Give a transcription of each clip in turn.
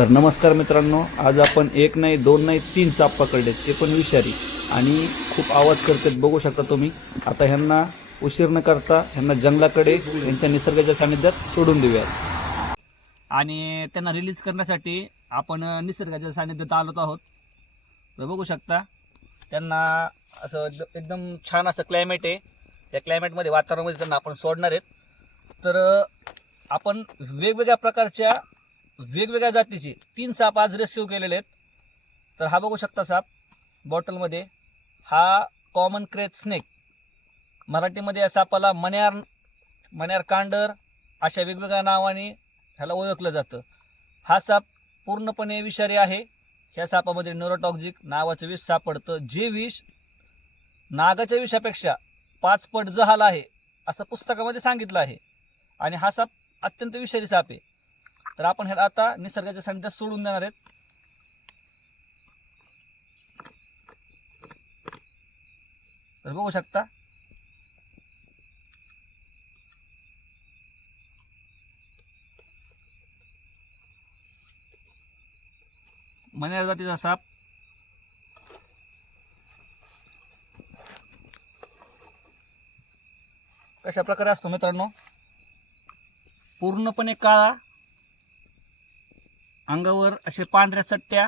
तर नमस्कार मित्रांनो आज आपण एक नाही दोन नाही तीन साप पकडले ते पण विषारी. आणि खूप आवाज करतात बघू शकता तुम्ही. आता ह्यांना उशीर न करता ह्यांना जंगलाकडे यांच्या निसर्गाच्या सानिध्यात सोडून देऊयात. आणि त्यांना रिलीज करण्यासाठी आपण निसर्गाच्या सानिध्यात आलो आहोत. तर बघू शकता त्यांना असं एकदम छान असं क्लायमेट आहे. त्या क्लायमेटमध्ये वातावरणामध्ये त्यांना आपण सोडणार आहेत. तर आपण वेगवेगळ्या प्रकारच्या वेगवेगळ्या जातीचे तीन साप आज रेस्क्यू केलेले आहेत. तर हा बघू शकता साप बॉटलमध्ये. हा कॉमन क्रेथ स्नेक मराठीमध्ये या सापाला मन्यार मन्यार कांडर अशा वेगवेगळ्या नावाने ह्याला ओळखलं जातं. हा साप पूर्णपणे विषारी आहे. ह्या सापामध्ये न्यूरोटॉक्झिक नावाचं विष सापडतं. जे विष नागाच्या विषापेक्षा पाच पट जहाल आहे असं पुस्तकामध्ये सांगितलं आहे. आणि हा साप अत्यंत विषारी साप आहे. तर आपण ह्याला आता निसर्गाच्या सानिध्यात सोडून देणार आहेत. तर बघू शकता. मण्यार जातीचा साप. कशा प्रकारे असतो मित्रांनो? पूर्णपणे काळा अंगावर असे पांढऱ्या चट्ट्या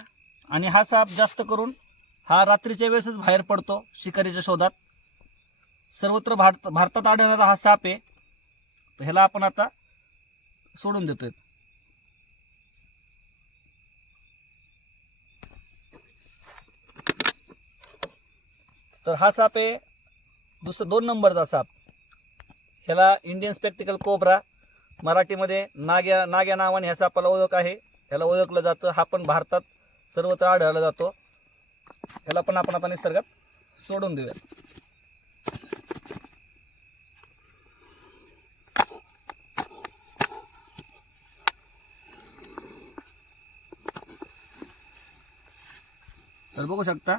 आणि हा साप जास्त करून हा रात्रीच्या वेळेसच बाहेर पडतो शिकारीच्या शोधात. सर्वत्र भारत भारतात आढळणारा हा साप आहे. तर ह्याला आपण आता सोडून देतोय. तर हा साप आहे दुसरा दोन नंबरचा साप. ह्याला इंडियन स्पेक्टिकल कोबरा मराठीमध्ये नाग्या नाग्या नावाने ह्या सापाला ओळख आहे. ह्याला ओळखलं जातं. हा पण भारतात सर्वत्र आढळला जातो. ह्याला पण आपण आता निसर्गात सोडून देऊया. तर बघू शकता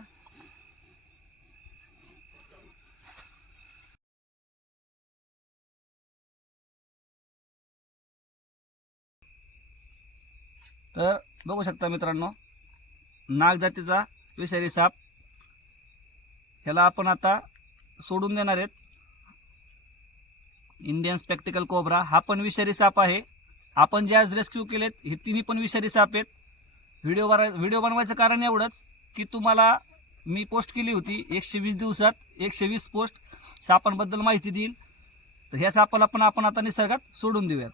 तर बघू शकता मित्रांनो नाग जातीचा विषारी साप. ह्याला आपण आता सोडून देणार आहेत. इंडियन स्पेक्टिकल कोबरा हा पण विषारी साप आहे. आपण जे आज रेस्क्यू केलेत हे तिन्ही पण विषारी साप आहेत. व्हिडिओ बरा व्हिडिओ बनवायचं कारण एवढंच की तुम्हाला मी पोस्ट केली होती एकशे वीस दिवसात एकशे वीस पोस्ट सापांबद्दल माहिती देईल. तर ह्या सापाला पण आपण आता निसर्गात सोडून देऊयात.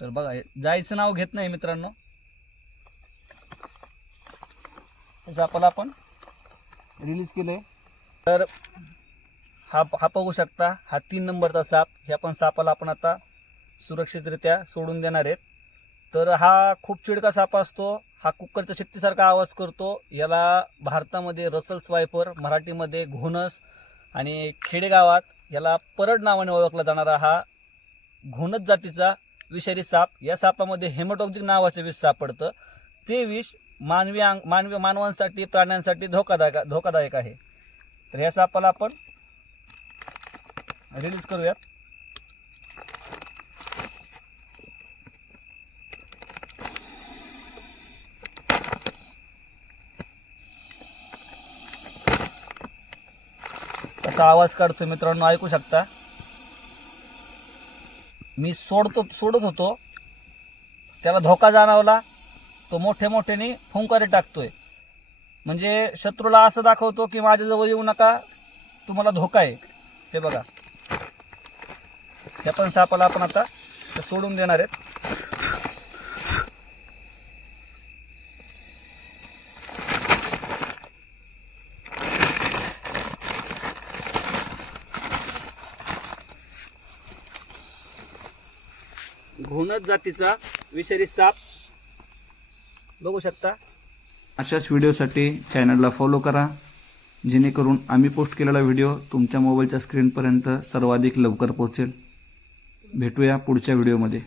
तर बघा जायचं नाव घेत नाही मित्रांनो. त्याचं आपण रिलीज केलंय. तर हा हा बघू शकता हा तीन नंबरचा साप. ह्या पण सापाला आपण आता सुरक्षितरित्या सोडून देणार आहेत. तर हा खूप चिडका साप असतो. हा कुक्करच्या शक्तीसारखा आवाज करतो. याला भारतामध्ये रसल स्वायपर मराठीमध्ये घोणस आणि खेडेगावात याला परड नावाने ओळखला जाणारा हा घोणस जातीचा विषारी साप या सापामध्ये हेमोटॉक्झिक नावाचं विष सापडतं. ते विष मानवी अंग मानवी मानवांसाठी प्राण्यांसाठी धोकादायक धोकादायक आहे. तर ह्या सापाला आपण रिलीज करूयात. असा आवाज काढतो मित्रांनो ऐकू शकता. मी सोडतो सोडत होतो. त्याला धोका जाणवला. तो मोठे मोठ्याने फुंकारे टाकतोय. म्हणजे शत्रूला असं दाखवतो की माझ्याजवळ येऊ नका. तुम्हाला धोका आहे. हे बघा. ह्या पण सापाला आपण आता ते सोडून देणार आहेत. घोणत जातीचा विषारी साप. बघू शकता. अशाच व्हिडिओसाठी चॅनलला फॉलो करा. जेणेकरून आम्ही पोस्ट केलेला व्हिडिओ तुमच्या मोबाईलच्या स्क्रीनपर्यंत सर्वाधिक लवकर पोहोचेल. भेटूया पुढच्या व्हिडिओमध्ये